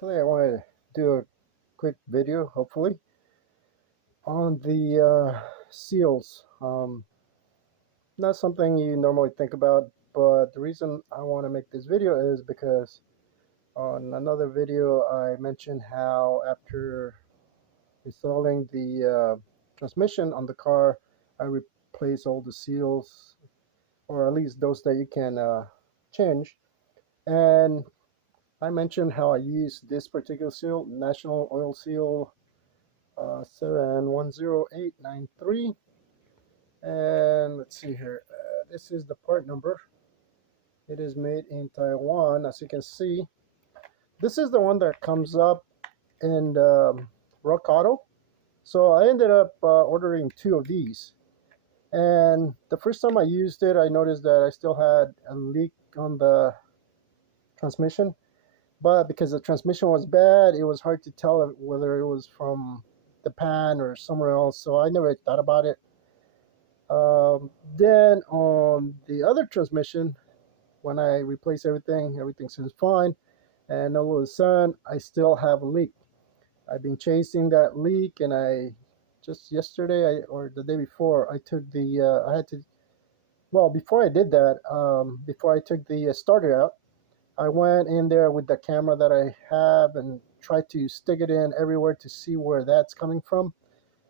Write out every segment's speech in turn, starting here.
Today I want to do a quick video, hopefully, on the seals. Not something you normally think about, but the reason I want to make this video is because on another video I mentioned how after installing the transmission on the car, I replace all the seals, or at least those that you can change. And I mentioned how I use this particular seal, National Oil Seal 710893. And let's see here, this is the part number. It is made in Taiwan, as you can see. This is the one that comes up in Rock Auto. So I ended up ordering two of these, and the first time I used it I noticed that I still had a leak on the transmission, but because the transmission was bad it was hard to tell whether it was from the pan or somewhere else, so I never thought about it. Then on the other transmission, when I replace everything seems fine. And all of a sudden, I still have a leak. I've been chasing that leak, and I just yesterday or the day before, I took the, I had to, well, before I did that, before I took the starter out, I went in there with the camera that I have and tried to stick it in everywhere to see where that's coming from,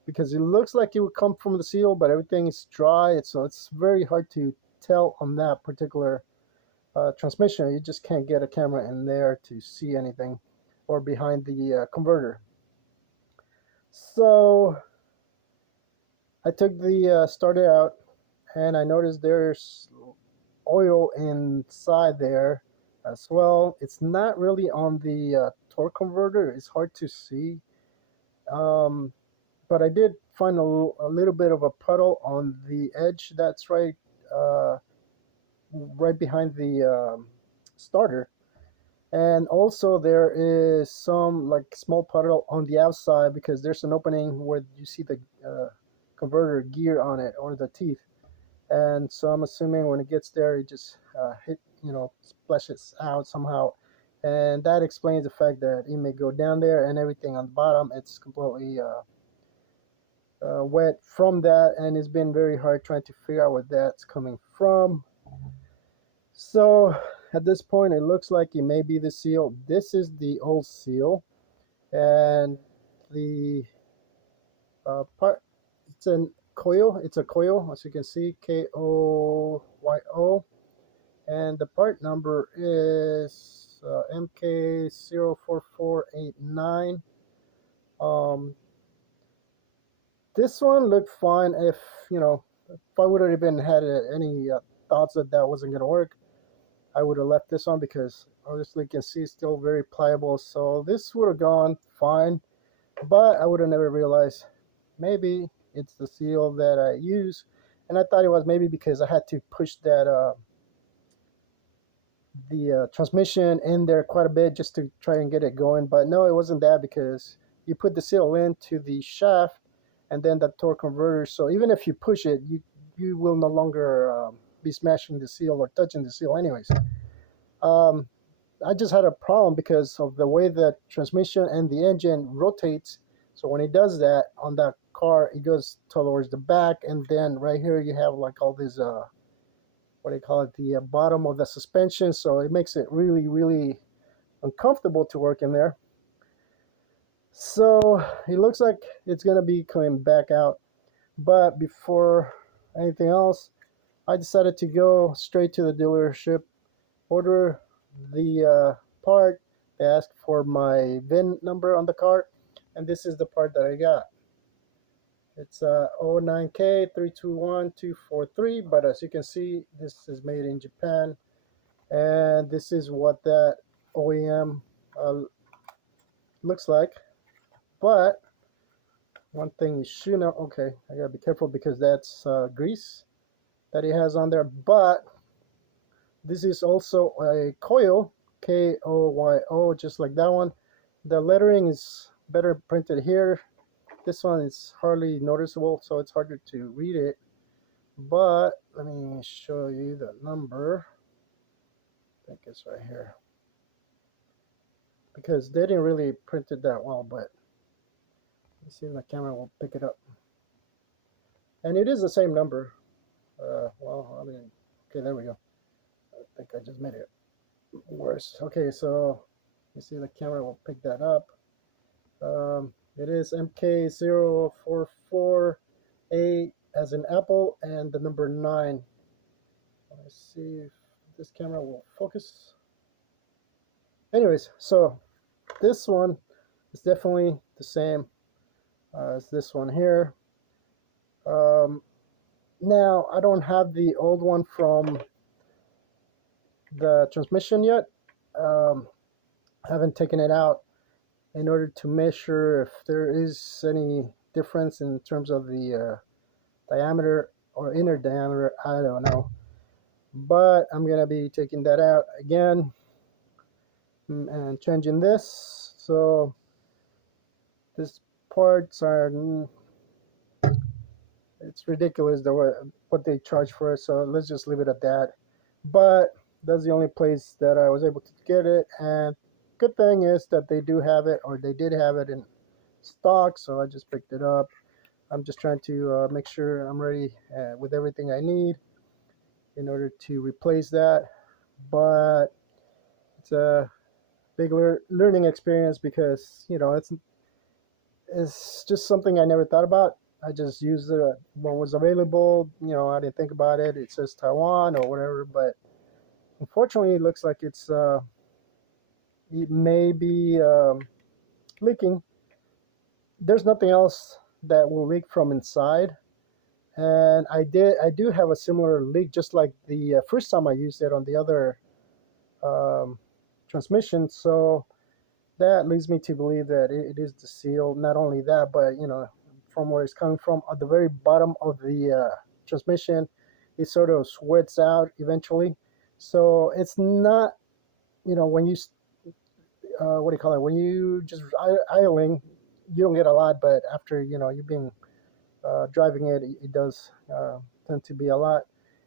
because it looks like it would come from the seal, but everything is dry, so it's very hard to tell on that particular transmission. You just can't get a camera in there to see anything, or behind the converter. So I took the starter out, and I noticed there's oil inside there as well. It's not really on the torque converter. It's hard to see. Um, but I did find a little bit of a puddle on the edge that's uh, right behind the starter. And also there is some like small puddle on the outside because there's an opening where you see the converter gear on it, or the teeth. And so I'm assuming when it gets there it just splashes out somehow, and that explains the fact that it may go down there and everything on the bottom it's completely wet from that, and it's been very hard trying to figure out where that's coming from. So at this point it looks like it may be the seal. This is the old seal, and the part, it's a coil, as you can see, KOYO, and the part number is MK04489. um, this one looked fine. If I would have even had any thoughts that that wasn't going to work, I would have left this on, because obviously you can see it's still very pliable, so this would have gone fine. But I would have never realized maybe it's the seal that I use, and I thought it was maybe because I had to push that the transmission in there quite a bit just to try and get it going. But no, it wasn't that, because you put the seal into the shaft and then the torque converter, so even if you push it, you will no longer be smashing the seal or touching the seal anyways. um, I just had a problem because of the way the transmission and the engine rotates. So when it does that on that car, it goes towards the back, and then right here you have like all these what do you call it, the bottom of the suspension. So it makes it really, really uncomfortable to work in there. So it looks like it's gonna be coming back out. But before anything else, I decided to go straight to the dealership, order the part. They asked for my VIN number on the car, and this is the part that I got. It's 09K321243, but as you can see, this is made in Japan, and this is what that OEM looks like. But one thing you should know, okay, I gotta be careful because that's grease that it has on there. But this is also a coil, KOYO, just like that one. The lettering is better printed here. This one is hardly noticeable, so it's harder to read it. But let me show you the number. I think it's right here. because they didn't really print it that well. But let's see if the camera will pick it up. And it is the same number. Well, I mean, okay, there we go. I think I just made it worse. Okay, so you see the camera will pick that up. It is MK0448 as in Apple and the number 9. Let's see if this camera will focus. Anyways, so this one is definitely the same as this one here. Um, Now, I don't have the old one from the transmission yet. I haven't taken it out in order to measure if there is any difference in terms of the diameter or inner diameter. I don't know. But I'm going to be taking that out again and changing this. So these parts are, it's ridiculous what they charge for it. So let's just leave it at that. But that's the only place that I was able to get it. And good thing is that they do have it, or they did have it in stock. So I just picked it up. I'm just trying to make sure I'm ready with everything I need in order to replace that. But it's a big learning experience because it's just something I never thought about. I just used what was available. I didn't think about it. It says Taiwan or whatever, but unfortunately, it looks like it may be leaking. There's nothing else that will leak from inside, and I do have a similar leak, just like the first time I used it on the other um, transmission. So that leads me to believe that it is the seal. Not only that, but from where it's coming from, at the very bottom of the transmission, it sort of sweats out eventually. So it's not, when you what do you call it? When you just idling, you don't get a lot, but after you've been driving it, it does tend to be a lot.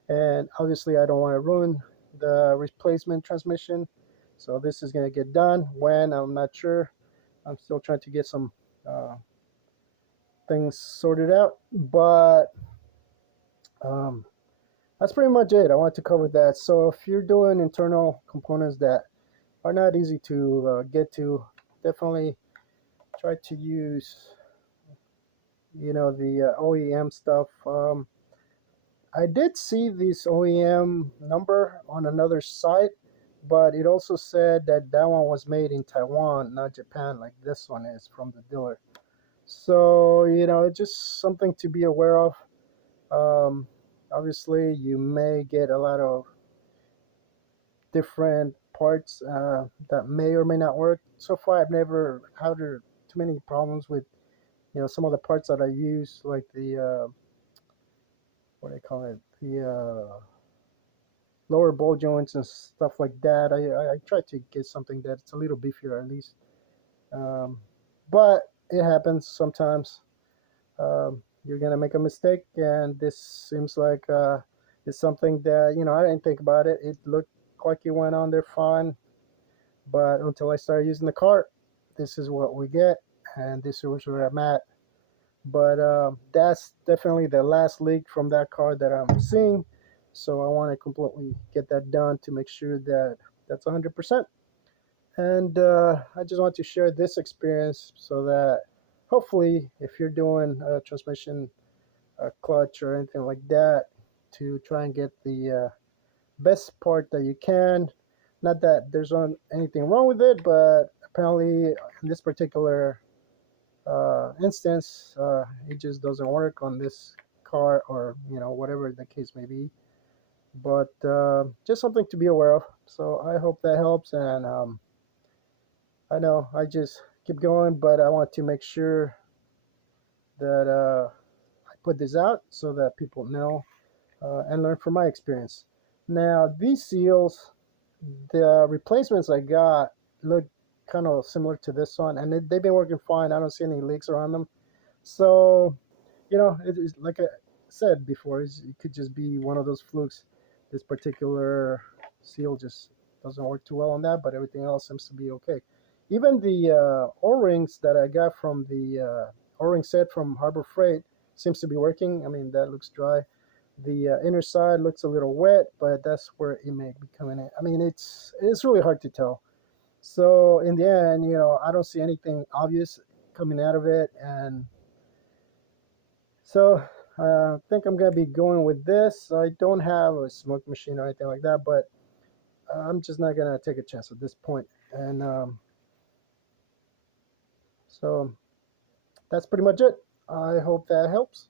And obviously, I don't want to ruin the replacement transmission, so this is going to get done when I'm not sure. I'm still trying to get some uh, things sorted out, but um, that's pretty much it. I want to cover that. So if you're doing internal components that are not easy to get to, definitely try to use the OEM stuff. I did see this OEM number on another site, but it also said that that one was made in Taiwan, not Japan, like this one is from the dealer. So it's just something to be aware of. Um, Obviously, you may get a lot of different parts that may or may not work. So far, I've never had too many problems with some of the parts that I use, like the what do I call it, the lower ball joints and stuff like that. I try to get something that's a little beefier at least, um, but it happens sometimes. You're gonna make a mistake, and this seems like it's something that I didn't think about it. It looked like it went on there fine, but until I started using the cart, this is what we get, and this is where I'm at. But that's definitely the last leak from that car that I'm seeing. So I want to completely get that done to make sure that that's 100%. And I just want to share this experience so that hopefully, if you're doing a transmission, a clutch, or anything like that, to try and get the best part that you can. Not that there's anything wrong with it, but apparently in this particular instance, it just doesn't work on this car, or whatever the case may be. But just something to be aware of. So I hope that helps, and I know I just keep going, but I want to make sure that I put this out so that people know and learn from my experience. Now these seals, the replacements I got look kind of similar to this one, and they've been working fine. I don't see any leaks around them. So it is like I said before, it could just be one of those flukes. This particular seal just doesn't work too well on that, but everything else seems to be okay. Even the O-rings that I got from the O-ring set from Harbor Freight seems to be working. I mean, that looks dry. The inner side looks a little wet, but that's where it may be coming in. I mean, it's really hard to tell. So in the end, I don't see anything obvious coming out of it, and so I think I'm gonna be going with this. I don't have a smoke machine or anything like that, but I'm just not gonna take a chance at this point. And so that's pretty much it. I hope that helps.